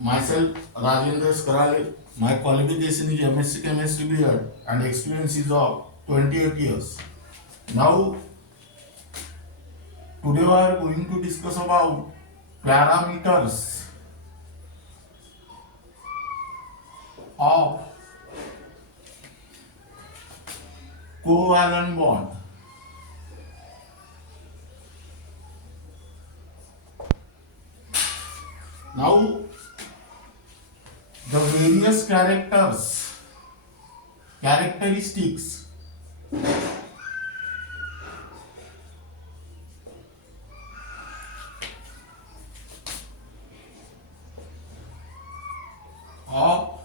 Myself, Rajendra Skarale. My qualification is MSc Chemistry B.Ed and experience is of 28 years. Now, today we are going to discuss about parameters of covalent bond. Now, the various characteristics of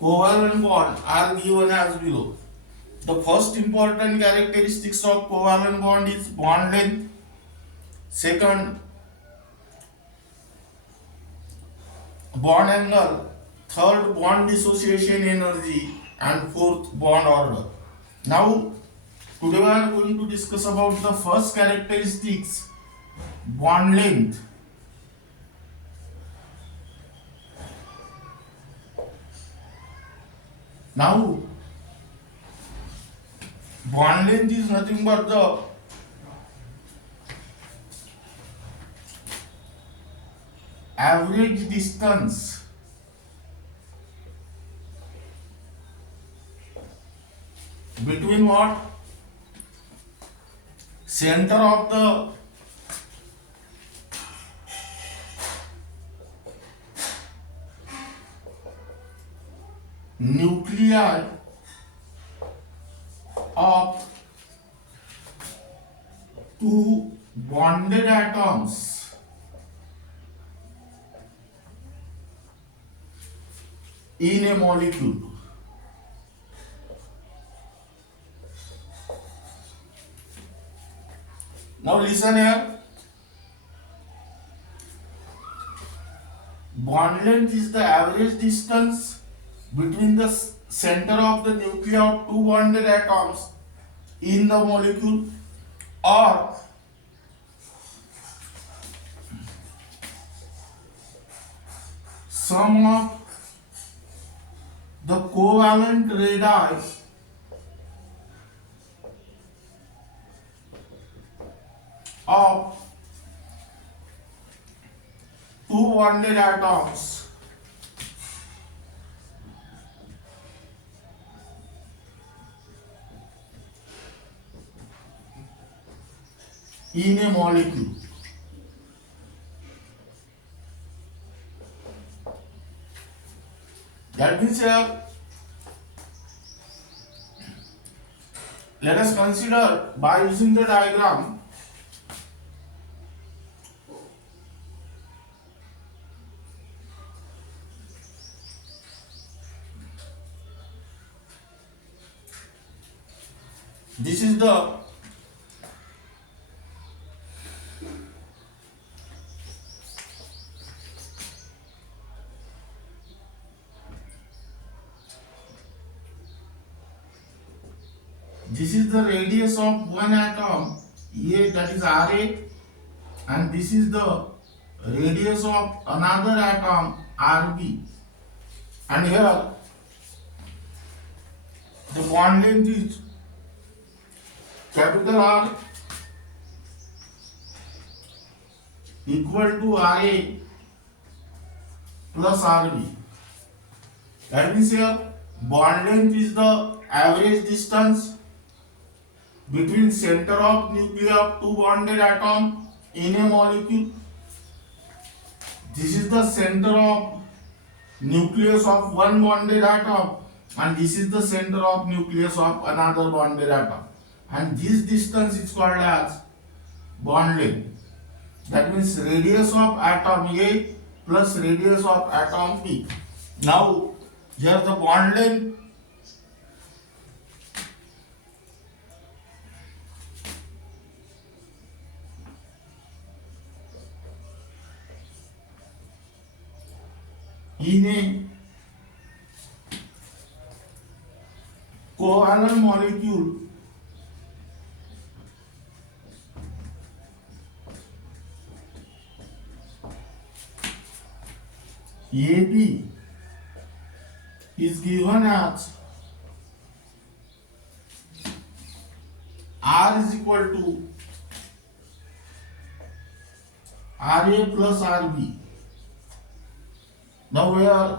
covalent bond are given as below. The first important characteristics of covalent bond is bond length. Second, bond angle. Third, bond dissociation energy. And fourth, bond order. Now, today we are going to discuss about the first characteristics, bond length. Now, bond length is nothing but the average distance between what? Center of the nuclei of two bonded atoms in a molecule. Now listen here. Bond length is the average distance between the center of the nuclei of two bonded atoms in the molecule, or sum of the covalent radii of two bonded atoms in a molecule. That means here, let us consider by using the diagram. This is the radius of one atom A, that is RA, and this is the radius of another atom RB, and here the bond length is capital R equal to RA plus RB. That means here bond length is the average distance between center of nuclei of two bonded atom in a molecule. This is the center of nucleus of one bonded atom, and this is the center of nucleus of another bonded atom, and this distance is called as bond length. That means radius of atom A plus radius of atom B. Now here the bond length in a covalent molecule AB is given as R is equal to RA plus RB. Now where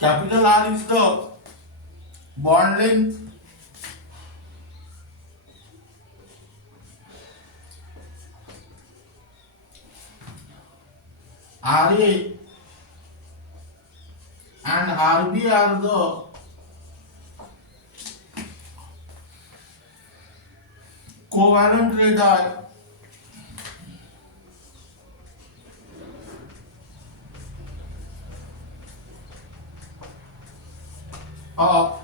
capital R is the bond length, RA and RB are the covalent radii of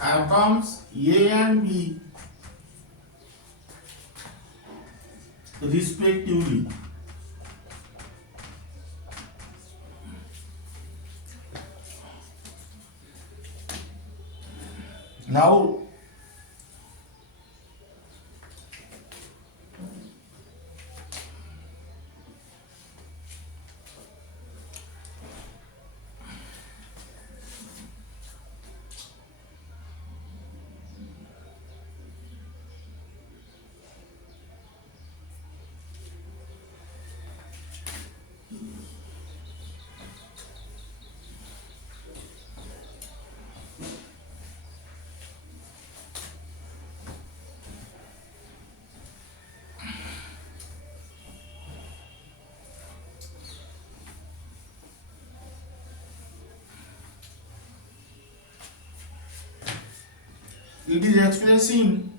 atoms A and B respectively. Now it is expressing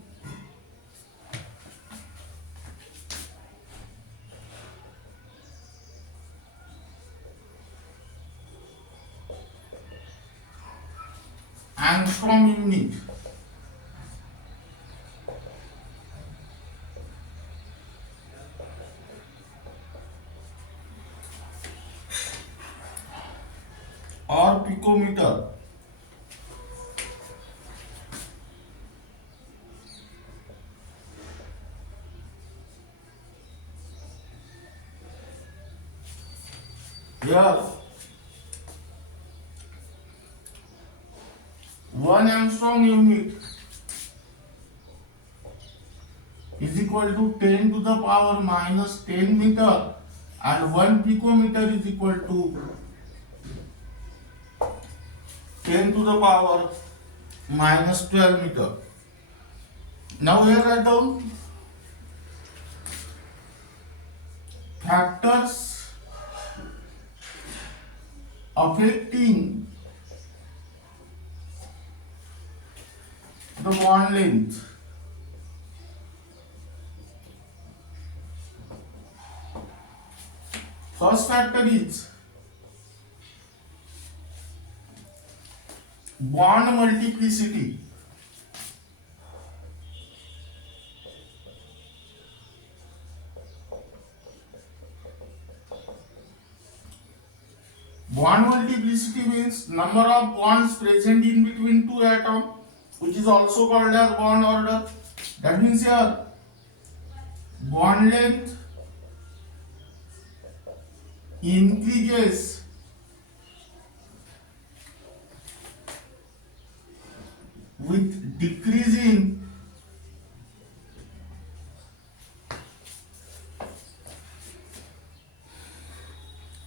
angstrom unit. Or picometer. Here 1 angstrom unit is equal to 10 to the power minus 10 meter and 1 picometer is equal to 10 to the power minus 12 meter. Now here write down factors affecting the bond length. First factor is bond multiplicity. Bond multiplicity means number of bonds present in between two atoms, which is also called as bond order. That means here bond length increases with decreasing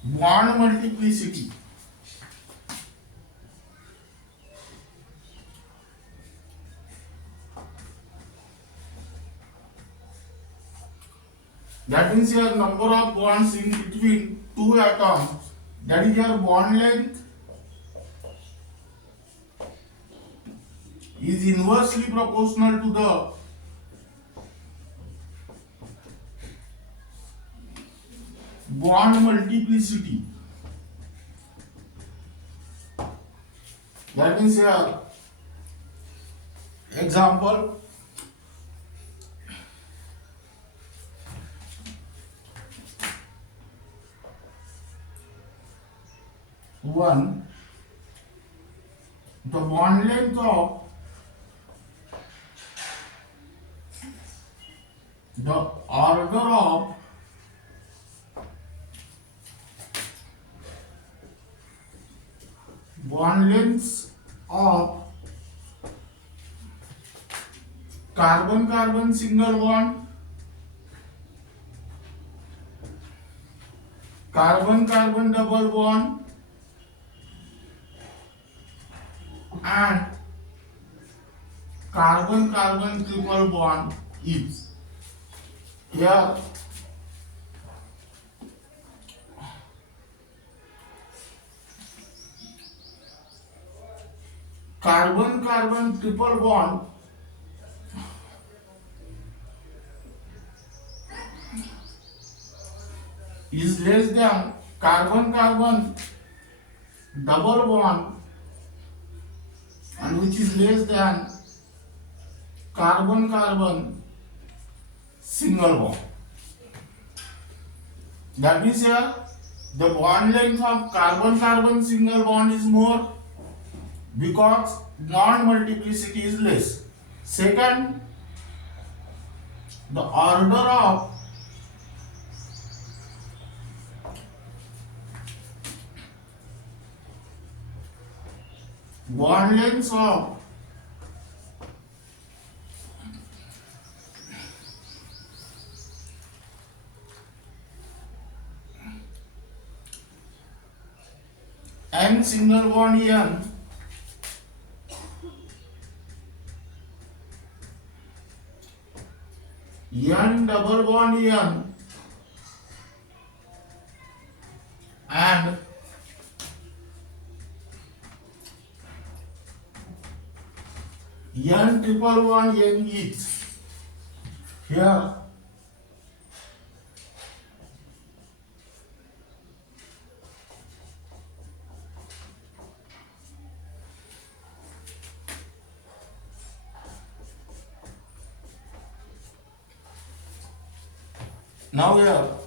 bond multiplicity. That means your number of bonds in between two atoms, that is your bond length, is inversely proportional to the bond multiplicity. That means here, example, one, the bond length of the order of bond lengths of carbon carbon single bond, carbon carbon double bond, and carbon carbon triple bond is. Here carbon carbon triple bond is less than carbon carbon double bond, and which is less than carbon carbon single bond. That means here the bond length of carbon carbon single bond is more because bond multiplicity is less. Second, the order of bond lengths of N single bond N N double bond N and N triple bond N each. Here now here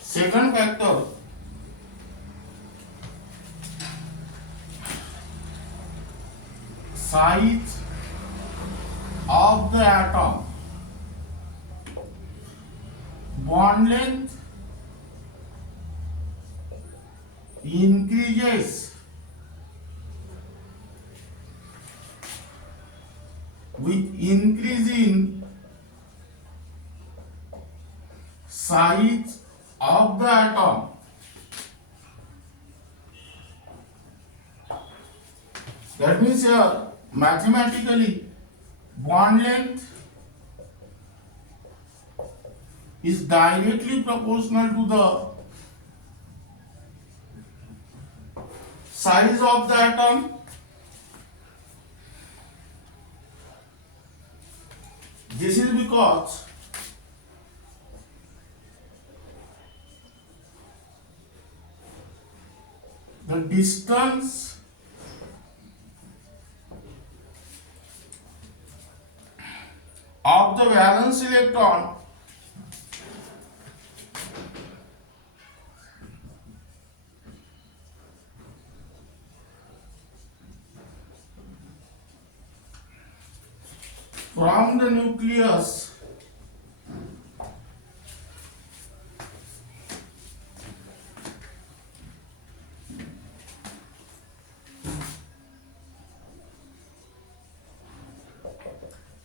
second factor, size of the atom, bond length increases with increasing size of the atom. That means here mathematically bond length is directly proportional to the size of the atom. This is because the distance of the valence electron from the nucleus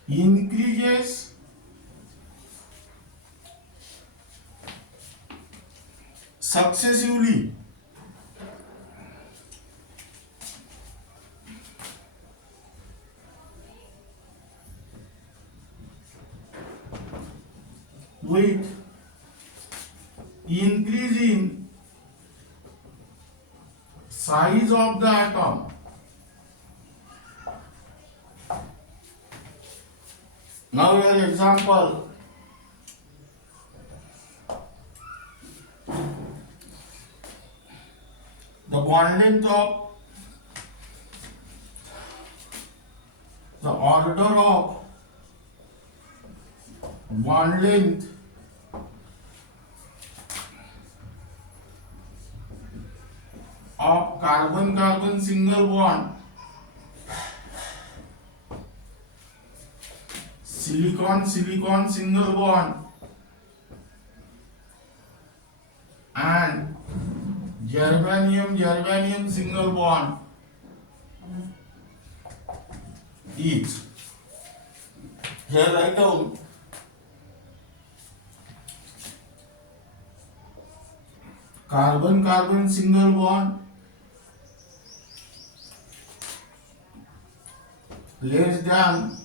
increases successively with increasing size of the atom. Now here example. The bond length of the order of bond length of carbon-carbon single bond, silicon-silicon single bond, and germanium-germanium single bond is. Here write down carbon-carbon single bond less than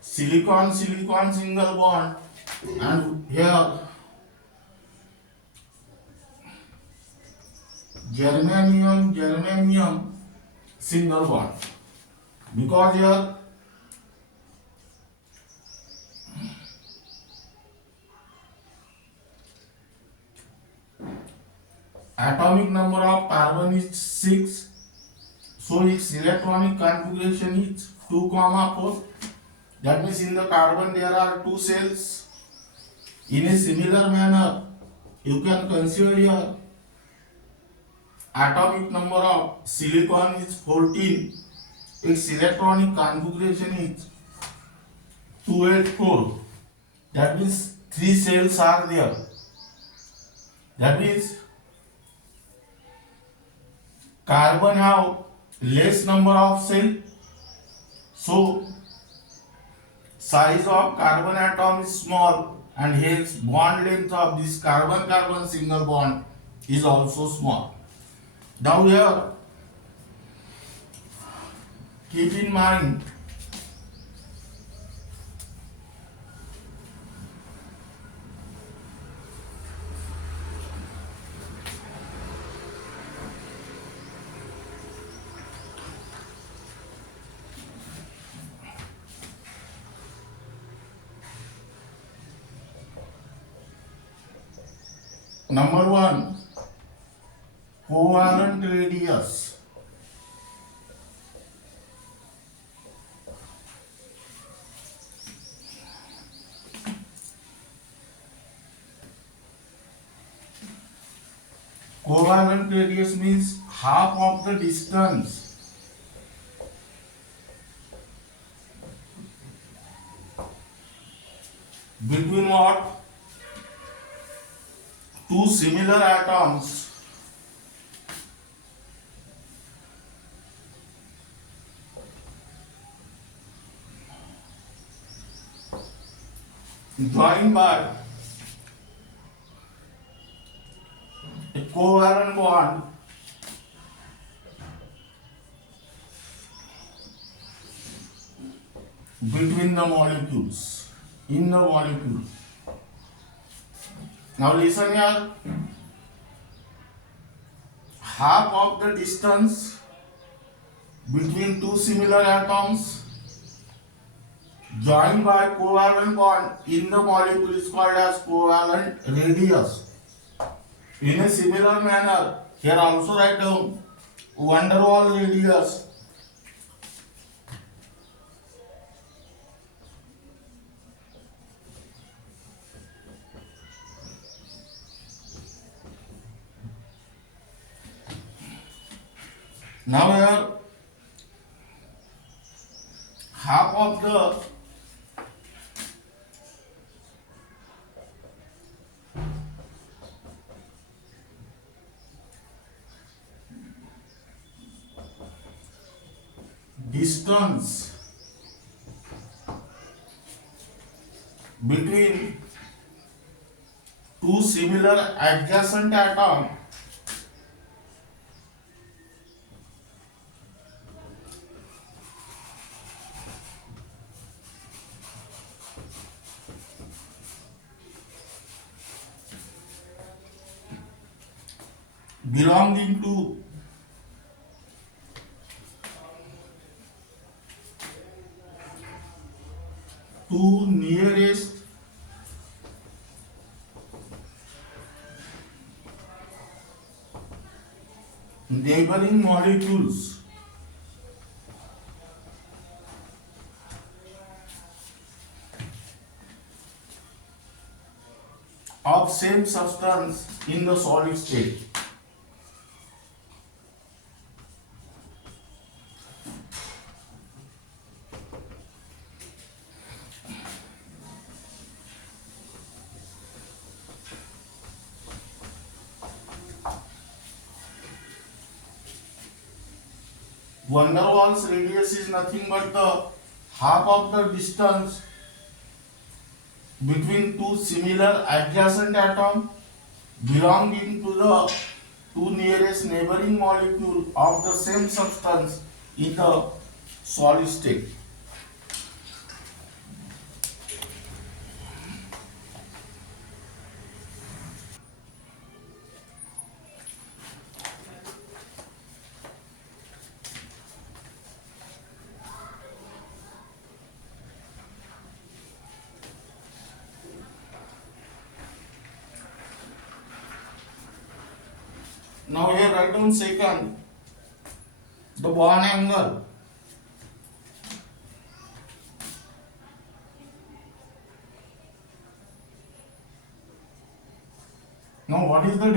silicon-silicon single bond, and here germanium single bond, because here atomic number of carbon is 6, so its electronic configuration is 2, 4. That means in the carbon there are 2 cells. In a similar manner, you can consider here atomic number of silicon is 14. Its electronic configuration is 284. That means 3 cells are there. That means carbon have less number of cells, so size of carbon atom is small, and hence bond length of this carbon-carbon single bond is also small. Now here keep in mind number 1, covalent radius. Covalent radius means half of the distance between what? 2 similar atoms joined by a covalent bond between the molecules, in the molecule. Now listen here, half of the distance between 2 similar atoms joined by covalent bond in the molecule is called as covalent radius. In a similar manner, here also write down van der Waals radius. Now here half of the distance between 2 similar adjacent atoms belonging to nearest neighboring molecules of same substance in the solid state. Van der Waals radius is nothing but the half of the distance between two similar adjacent atoms belonging to the two nearest neighboring molecule of the same substance in the solid state. Now here write down second, the bond angle. Now what is the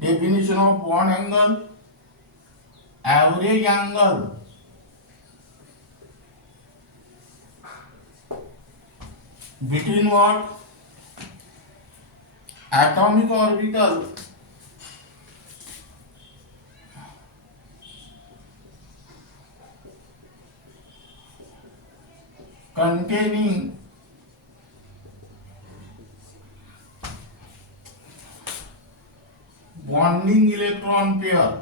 definition of bond angle? Average angle between what? Atomic orbital containing bonding electron pair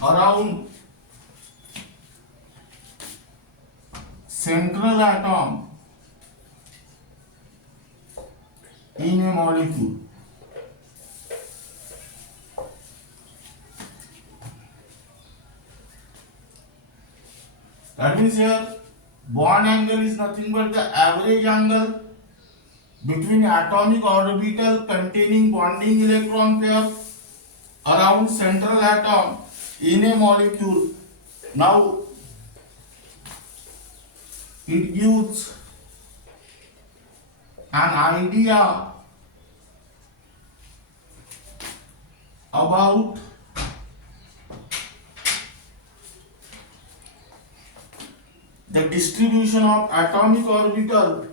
around central atom in a molecule. That means here bond angle is nothing but the average angle between atomic orbital containing bonding electron pair around central atom in a molecule. Now it gives an idea about the distribution of atomic orbital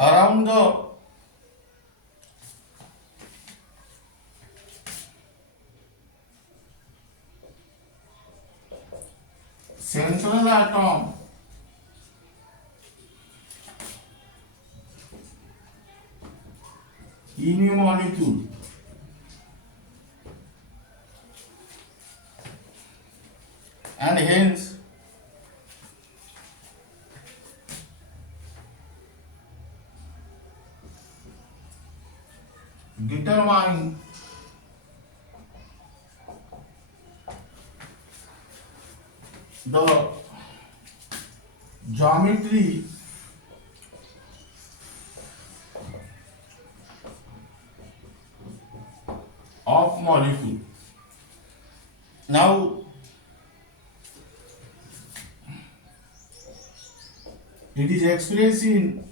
around the central atom in a molecule. And hence determine the geometry of molecule. Now it is expressed in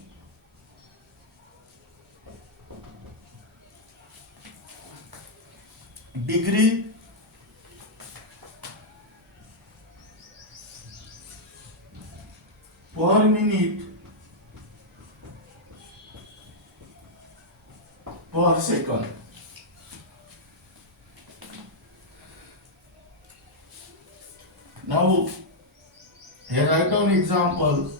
degree per minute per second. Now Here write down example.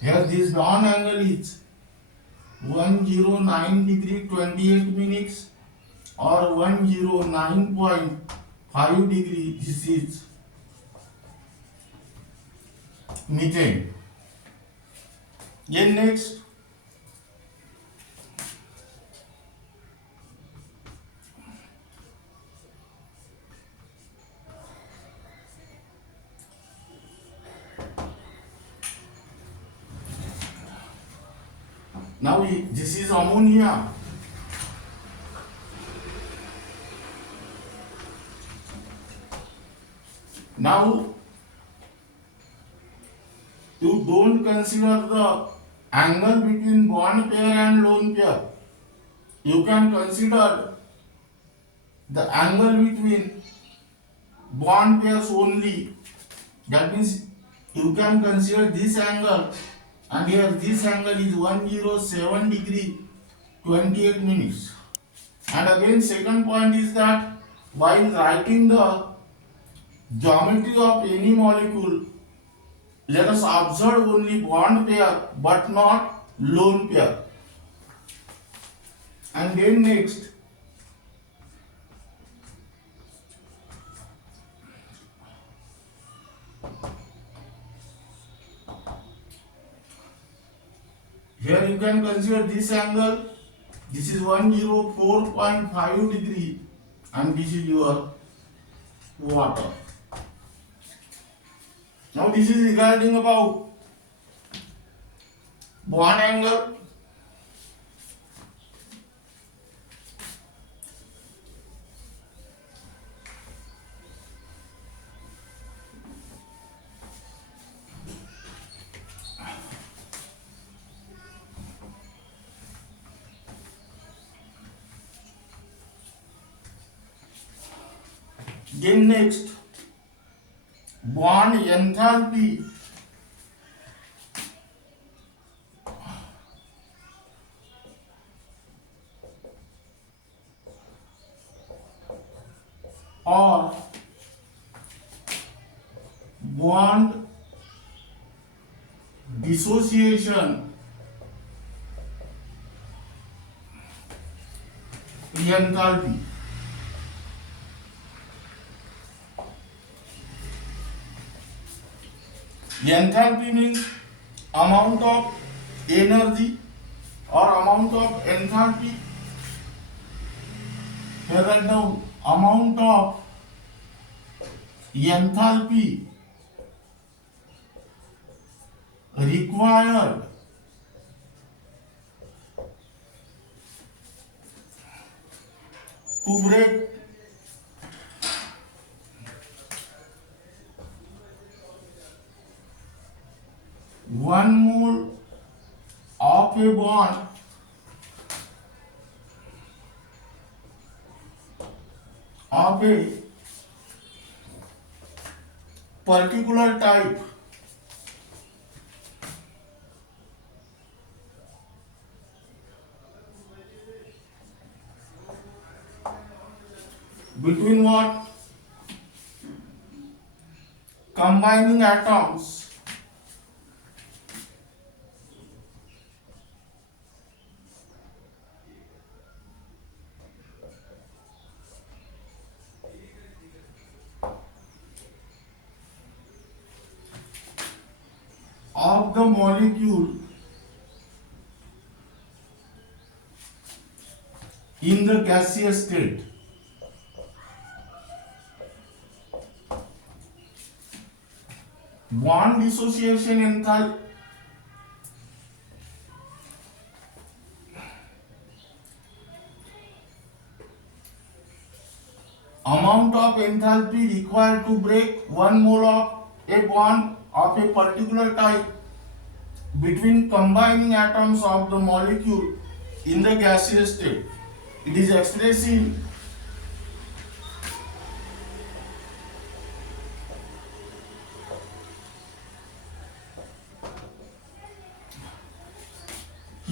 Here this bond angle is 109 degree 28 minutes or 109.5 degree. This is methane. Then next, now this is ammonia. Now you don't consider the angle between bond pair and lone pair. You can consider the angle between bond pairs only. That means you can consider this angle, and here this angle is 107 degree 28 minutes. And again second point is that while writing the geometry of any molecule, let us observe only bond pair but not lone pair. And then next, here you can consider this angle. This is 104.5 degree, and this is your water. Now this is regarding about bond angle. Then next, bond enthalpy. Or bond dissociation enthalpy. Enthalpy means amount of energy or amount of enthalpy. Here write down amount of enthalpy required to break one mole of a bond of a particular type between what? Combining atoms of the molecule in the gaseous state. Bond dissociation enthalpy amount of enthalpy required to break one mole of a bond of a particular type between combining atoms of the molecule in the gaseous state. It is expressed in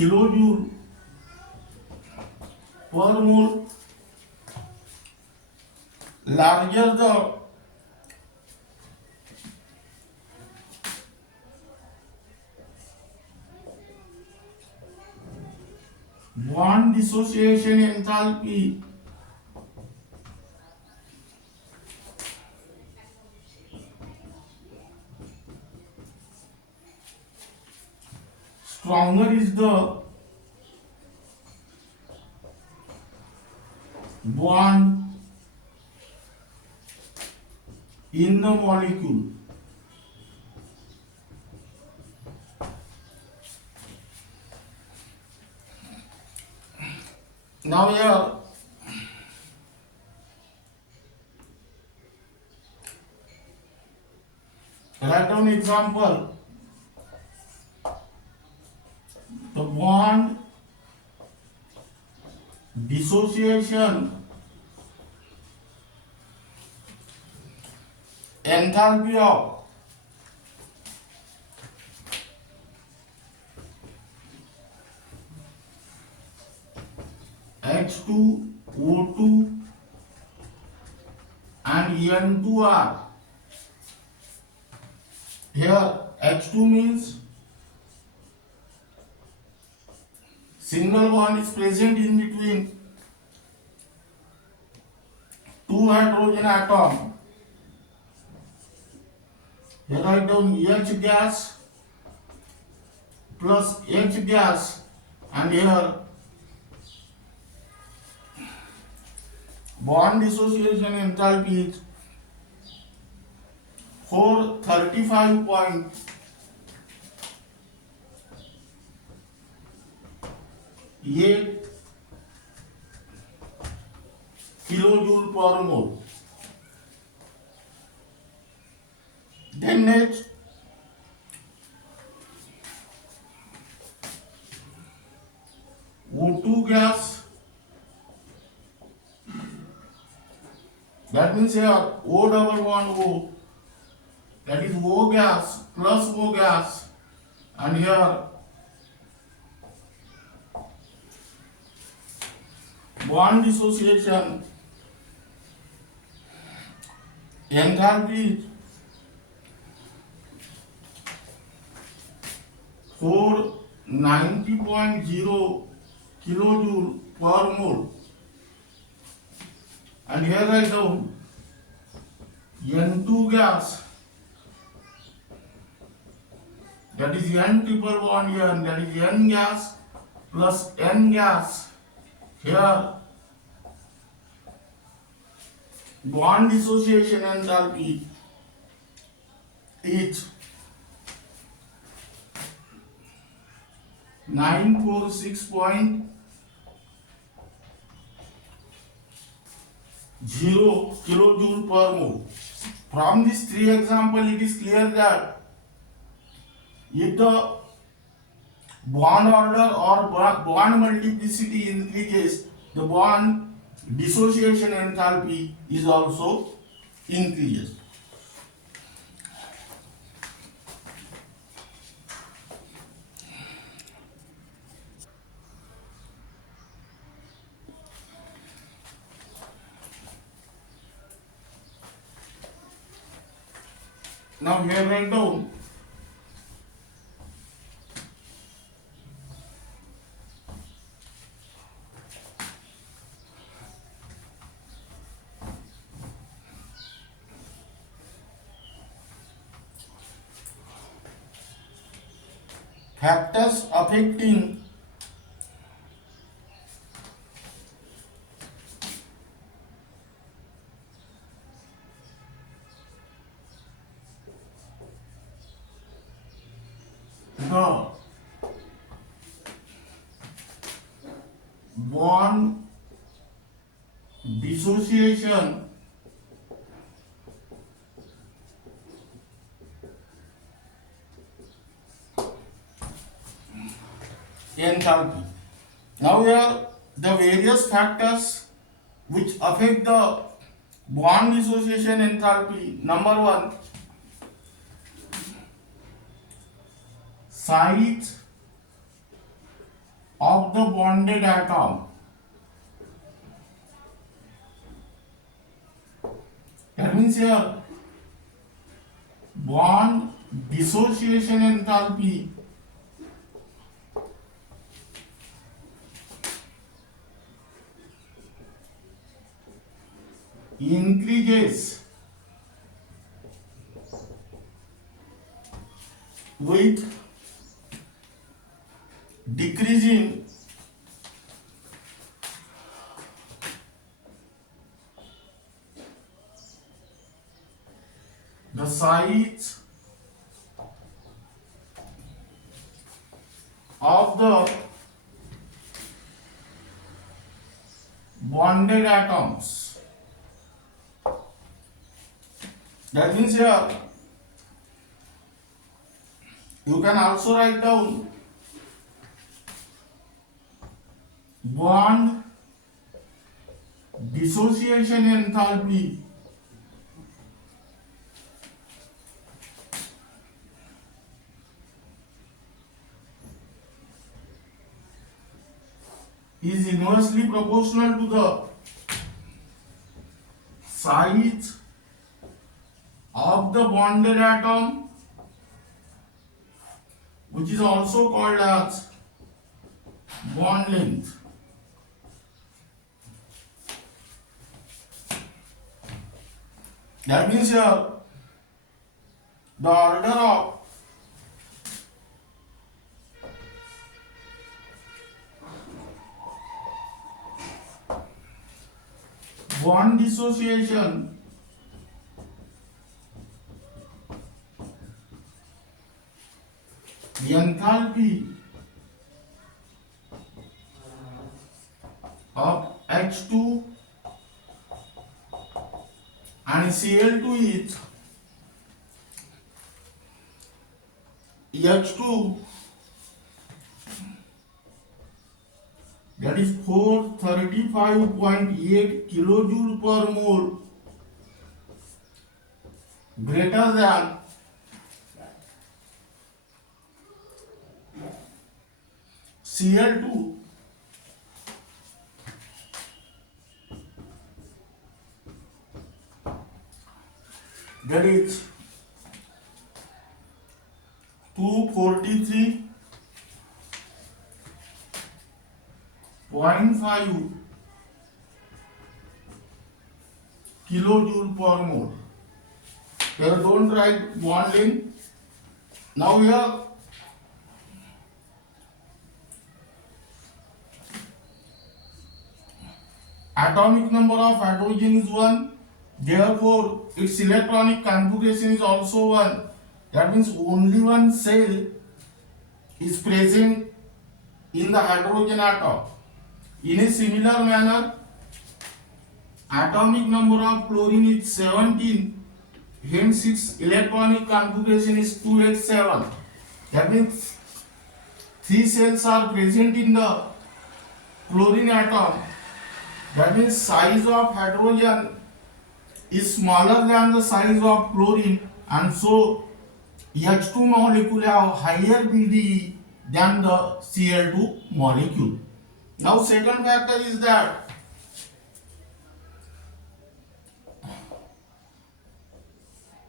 kilojoule per mole. Larger the bond dissociation enthalpy, stronger is the bond in the molecule. Now here write down example. The bond dissociation enthalpy of H2O2 and N2R. Here H2 means single bond is present in between two hydrogen atoms. Here write down H gas plus H gas, and here bond dissociation enthalpy is 435.8 kilojoule per mole. Then next, O2 gas, that means here O double bond O, that is O gas plus O gas, and here bond dissociation enthalpy is 490.0 kilojoule per mole, and here write down N2 gas, that is N triple bond N, that is N gas plus N gas. Here bond dissociation enthalpy is 946.0 kilojoule per mole. From these three examples, it is clear that if the bond order or bond multiplicity increases, the bond dissociation enthalpy is also increases. Now here write down factors affecting the bond dissociation enthalpy. Now here the various factors which affect the bond dissociation enthalpy. Number one, site of the bonded atom. That means here bond dissociation enthalpy increases with decreasing the size of the bonded atoms. That means here you can also write down bond dissociation enthalpy is inversely proportional to the size of the bonded atom, which is also called as bond length. That means here the order of bond dissociation the enthalpy of H2 and Cl2 is H2, that is 435.8 kilojoule per mole greater than Cl2, that is 243.5 kilojoule per mole. Here don't write bond length. Now here atomic number of hydrogen is 1, therefore its electronic configuration is also 1. That means only one cell is present in the hydrogen atom. In a similar manner, atomic number of chlorine is 17, hence its electronic configuration is 2s7. That means 3 cells are present in the chlorine atom. That means size of hydrogen is smaller than the size of chlorine, and so H2 molecule have higher BDE than the Cl2 molecule. Now second factor is that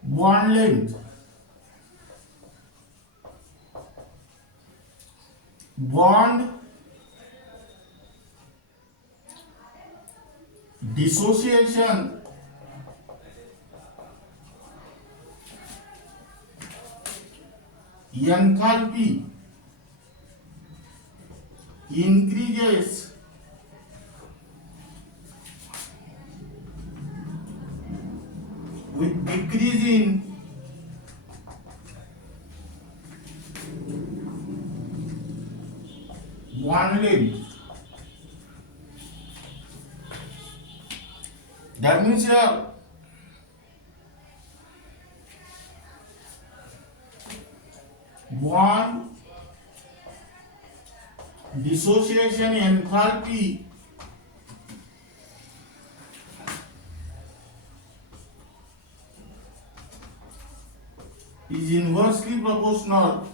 bond length. Bond dissociation enthalpy increases with decrease in bond length. That means here bond dissociation enthalpy is inversely proportional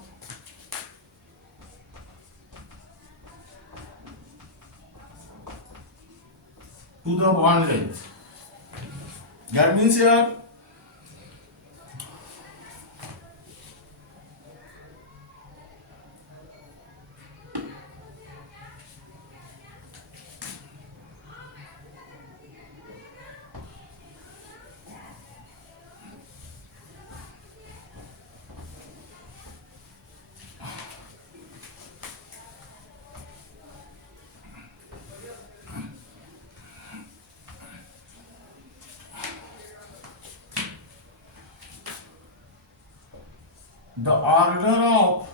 to the bond length. That means here the order of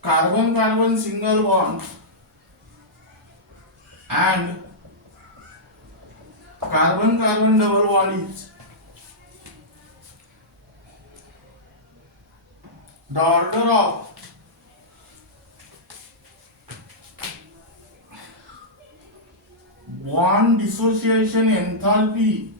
carbon-carbon single bond and carbon-carbon double bond is the order of bond dissociation enthalpy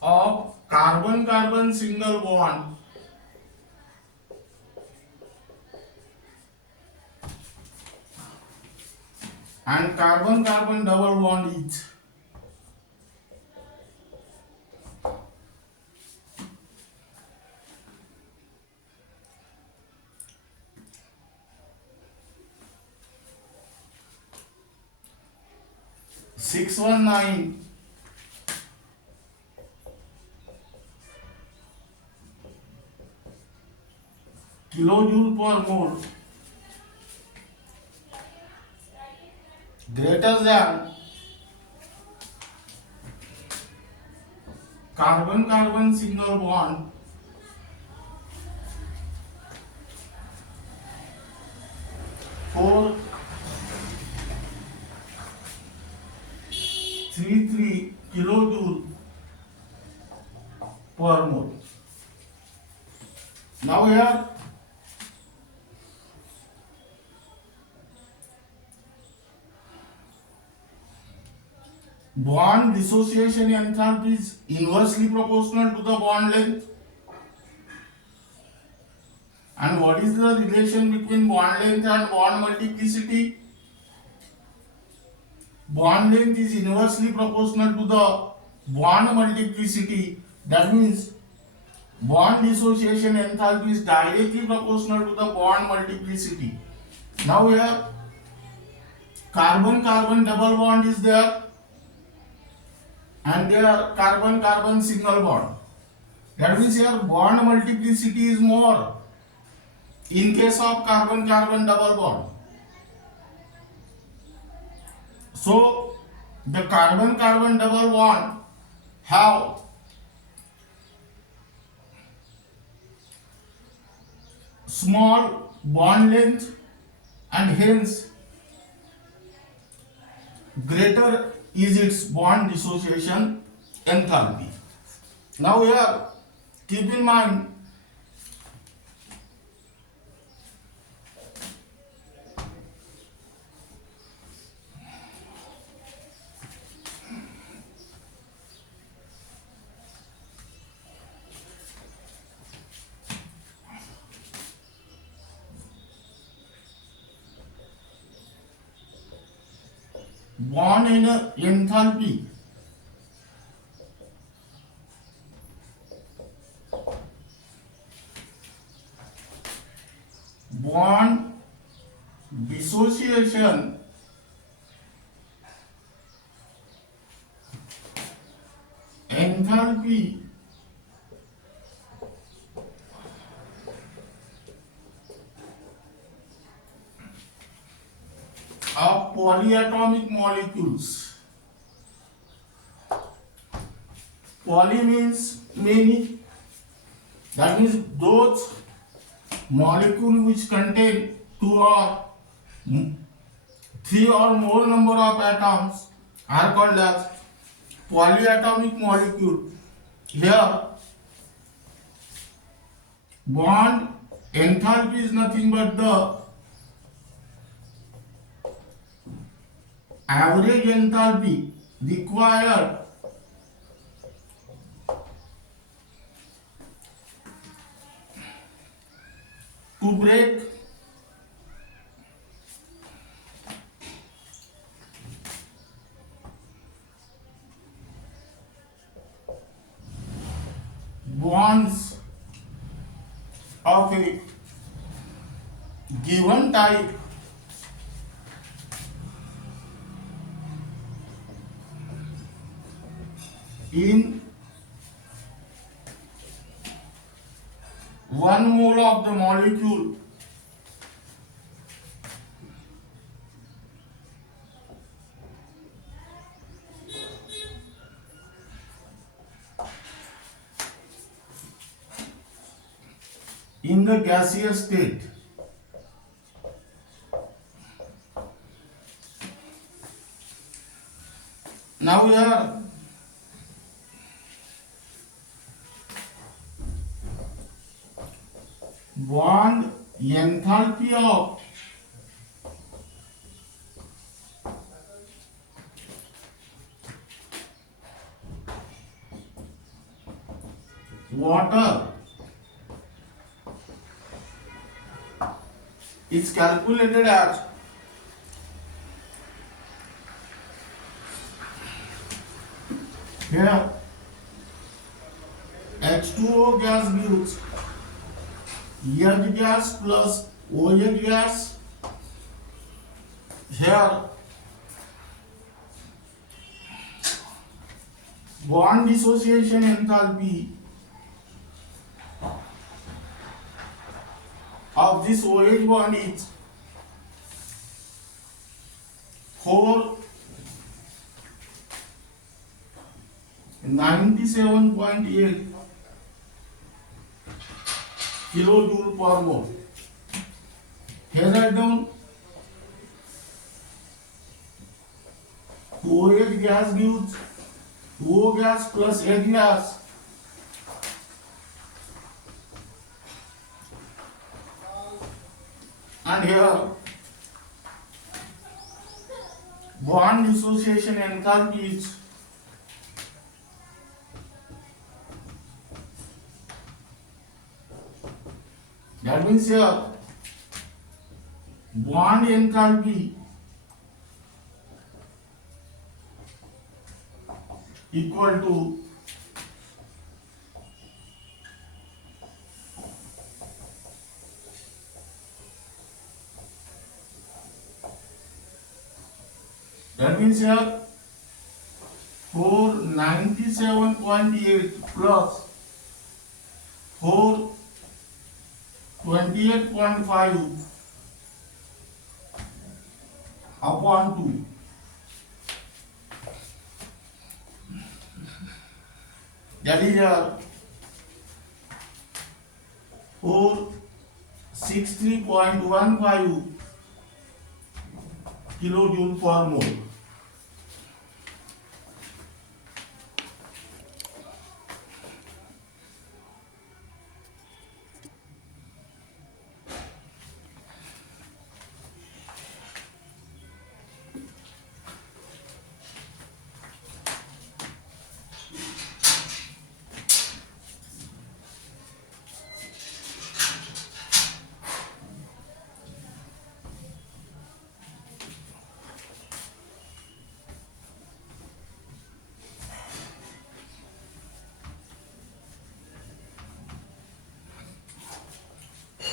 of carbon-carbon single bond and carbon-carbon double bond is 619 kilojoule per mole greater than carbon-carbon single bond for 33 kilojoule per mole. Now here bond dissociation enthalpy is inversely proportional to the bond length. And what is the relation between bond length and bond multiplicity? Bond length is inversely proportional to the bond multiplicity. That means bond dissociation enthalpy is directly proportional to the bond multiplicity. Now here carbon-carbon double bond is there and there carbon-carbon single bond. That means here bond multiplicity is more in case of carbon-carbon double bond. So the carbon-carbon double bond have small bond length and hence greater is its bond dissociation enthalpy. Now here keep in mind bond enthalpy bond dissociation enthalpy of polyatomic molecules. Poly means many. That means those molecules which contain two or three or more number of atoms are called as polyatomic molecule. Here bond enthalpy is nothing but the average enthalpy required break bonds of a given type in 1 mole of the molecule in the gaseous state. Now here bond enthalpy of water is calculated as here H2O gas gives H gas plus OH gas. Here bond dissociation enthalpy of this OH bond is 497.8 kilojoule per mole. Here write down OH gas gives O gas plus H gas and here bond dissociation enthalpy is that means here bond enthalpy equal to that means here 497.8 plus 428.5 upon 2. That is 463.15 kilojoule per mole.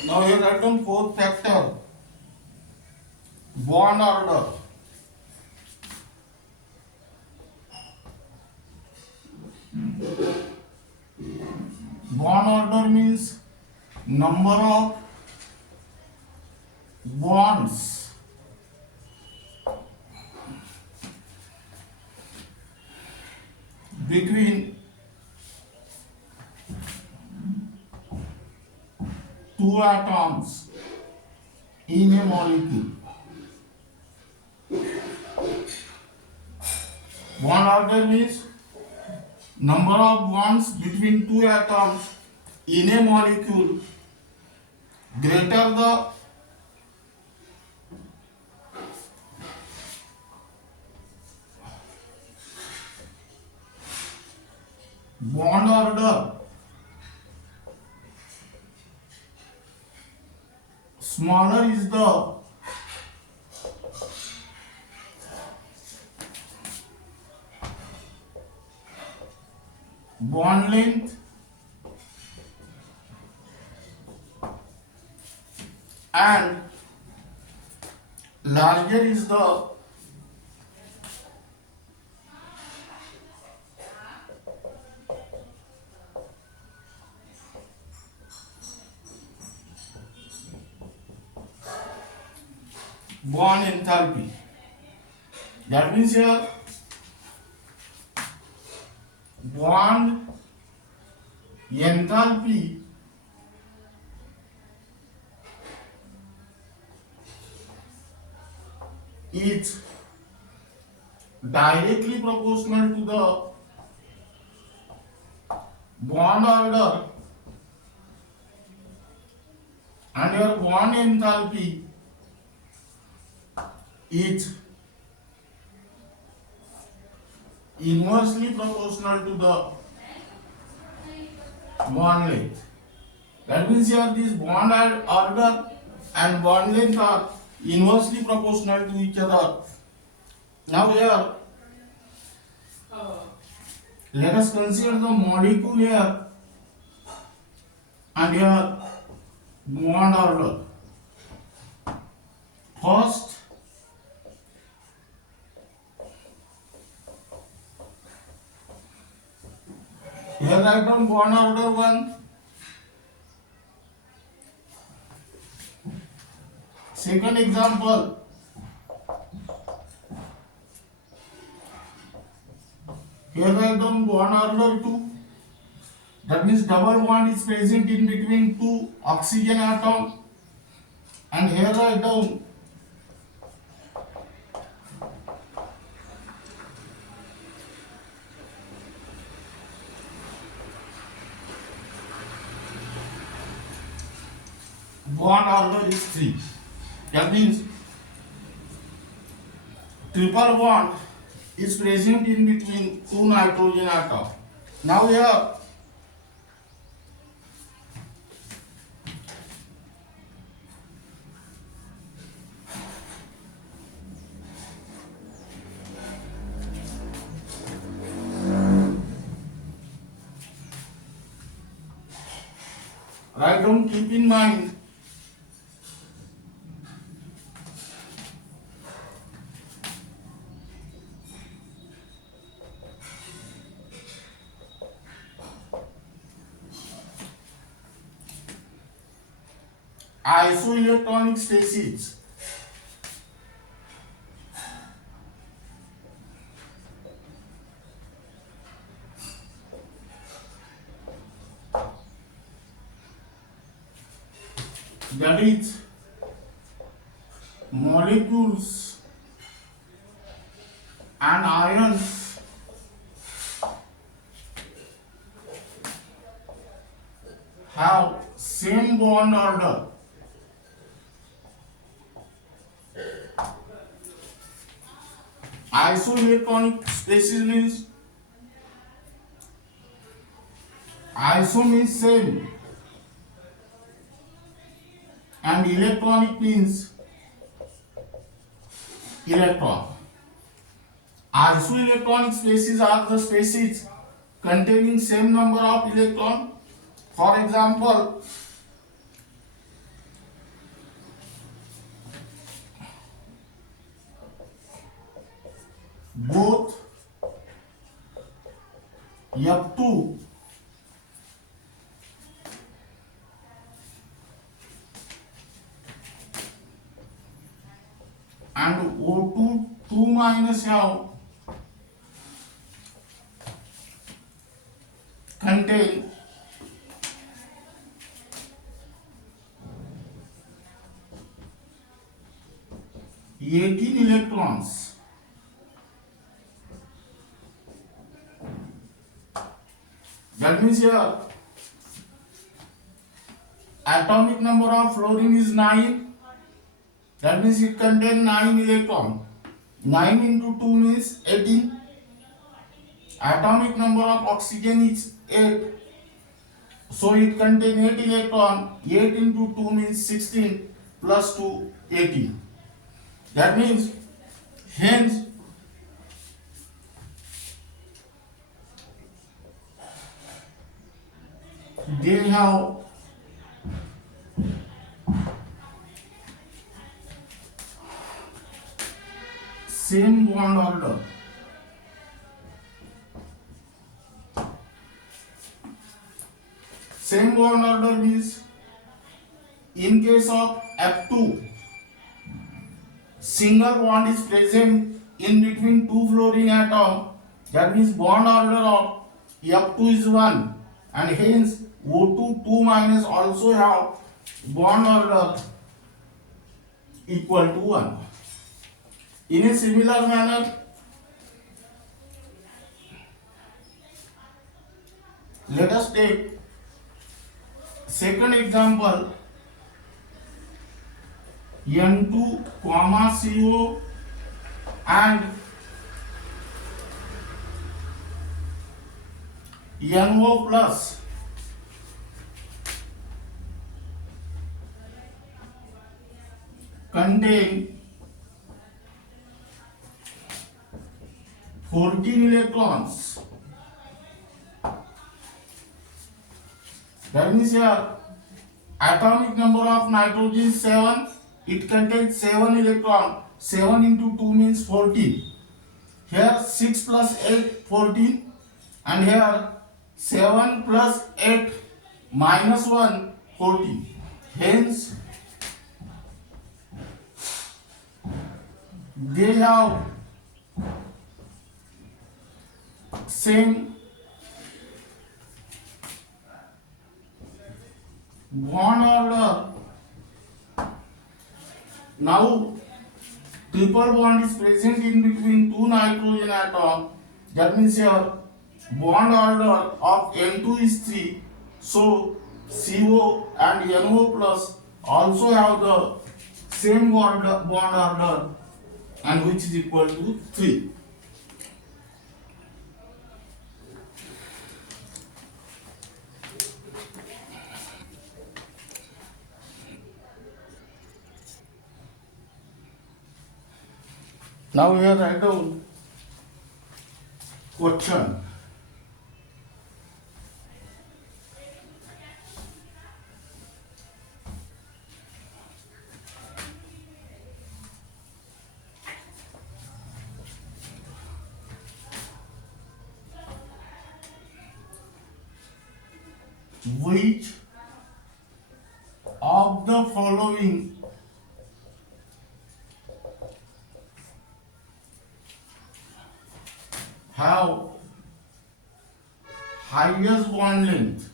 Now here write down fourth factor, bond order. Bond order means number of bonds between two atoms in a molecule. Bond order means number of bonds between two atoms in a molecule greater the bond order smaller is the bond length and larger is the bond enthalpy. That means here bond enthalpy is directly proportional to the bond order and your bond enthalpy is inversely proportional to the bond length. That means here this bond order and bond length are inversely proportional to each other. Now here let us consider the molecule here and here bond order. First here write down bond order 1. Second example, here write down bond order 2. That means double bond is present in between two oxygen atom. And here write down bond order is 3. That means triple bond is present in between two nitrogen atoms. Now here write down, keep in mind isoelectronic stasis. That is molecules and ions have same bond order. Isoelectronic stasis means iso means same and electronic means electron. Isoelectronic spaces are the spaces containing same number of electrons. For example, both F2 and O2 2 minus have contain 18 electrons. That means here atomic number of fluorine is 9. That means it contains 9 electrons. 9 into 2 means 18. Atomic number of oxygen is 8. So it contains 8 electrons. 8 into 2 means 16. plus 2 18. That means hence they have same bond order. Same bond order means in case of F2, single bond is present in between two fluorine atoms. That means bond order of F2 is 1, and hence O2 2 minus also have bond order equal to 1. In a similar manner, let us take second example, N2, CO and NO plus contain 14 electrons. That means here atomic number of nitrogen is 7. It contains 7 electrons. 7 into 2 means 14. Here 6 plus 8 14, and here 7 plus 8 minus 1 14. Hence they have same bond order. Now triple bond is present in between two nitrogen atoms. That means here bond order of N2 is 3. So CO and NO plus also have the same bond order, and which is equal to 3. Now we have write down question. Which of the following have highest bond length?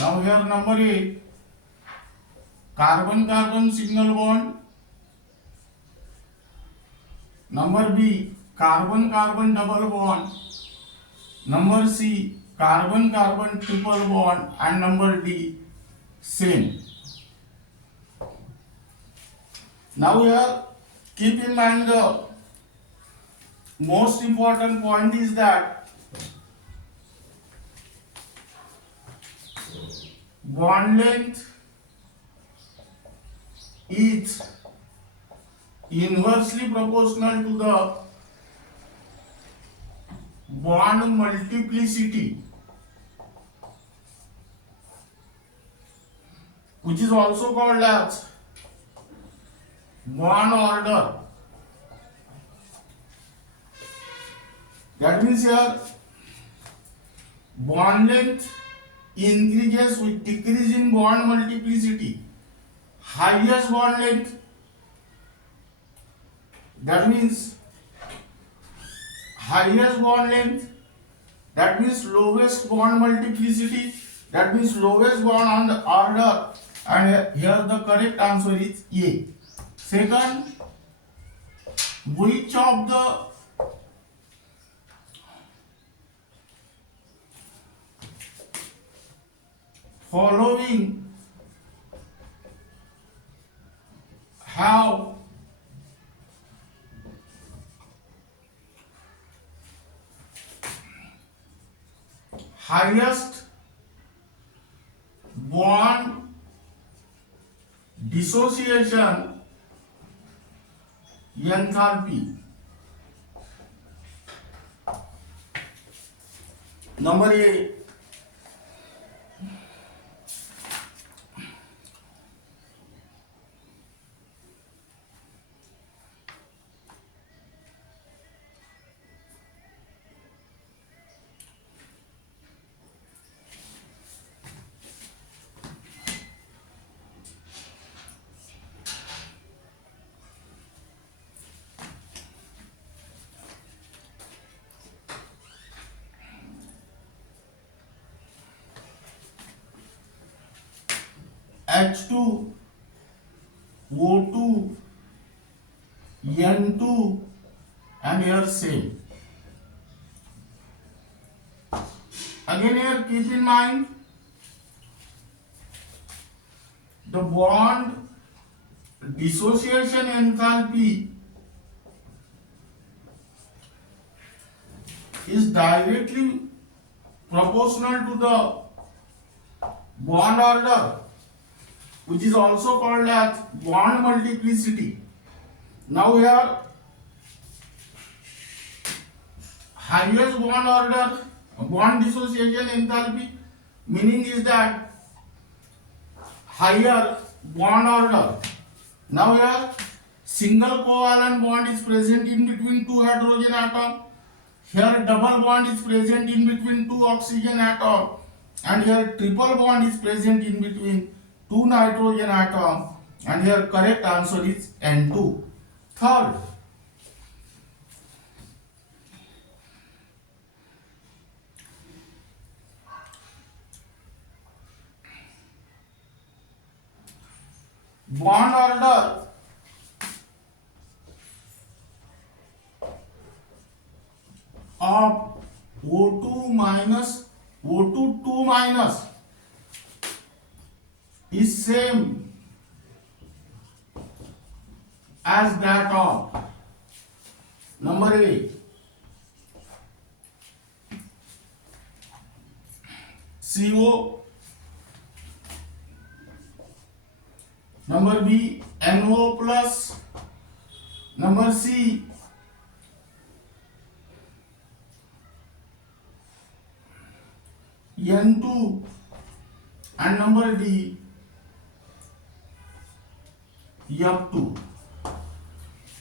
Now here number A, carbon-carbon single bond. Number B, carbon-carbon double bond. Number C, carbon-carbon triple bond, and number D, same. Now here keep in mind the most important point is that bond length is inversely proportional to the bond multiplicity, which is also called as bond order. That means here bond length increases with decrease in bond multiplicity. Highest bond length, that means highest bond length, that means lowest bond multiplicity, that means lowest bond on the order, and here the correct answer is A. Second, which of the following have highest bond dissociation enthalpy. Number A, H2, O2, N2, and here same. Again here keep in mind the bond dissociation enthalpy is directly proportional to the bond order, which is also called as bond multiplicity. Now here highest bond order bond dissociation enthalpy meaning is that higher bond order. Now here single covalent bond is present in between two hydrogen atoms. Here double bond is present in between two oxygen atoms, and here triple bond is present in between two nitrogen atoms, and here correct answer is N2. Third, bond order of O2 minus O2 2 minus is same as that of number A, CO, number B, NO plus, number C, N2, and number D, F2.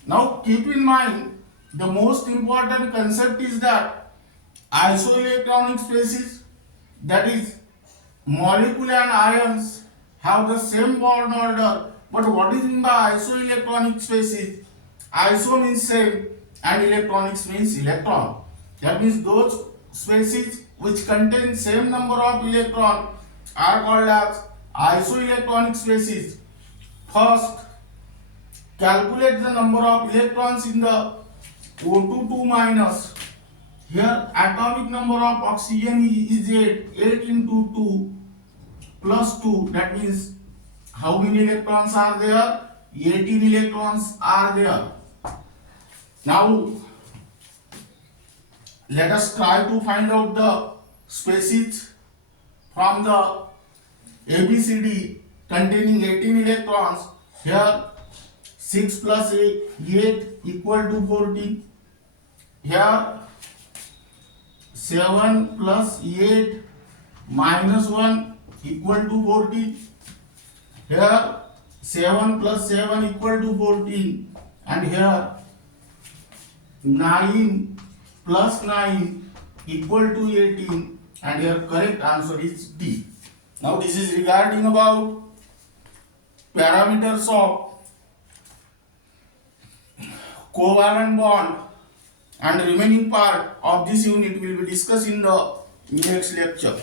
Now keep in mind the most important concept is that isoelectronic species, that is molecule and ions, have the same bond order. But what is in the isoelectronic species? Iso means same and electronics means electron. That means those species which contain same number of electrons are called as isoelectronic species. First, calculate the number of electrons in the O2 2 minus. Here atomic number of oxygen is 8. 8 into 2 plus 2, that means how many electrons are there? 18 electrons are there. Now let us try to find out the species from the ABCD containing 18 electrons. Here 6 plus 8 equal to 14. Here 7 plus 8 minus 1 equal to 14. Here 7 plus 7 equal to 14. And here 9 plus 9 equal to 18. And here correct answer is D. Now this is regarding about parameters of covalent bond, and the remaining part of this unit will be discussed in the next lecture.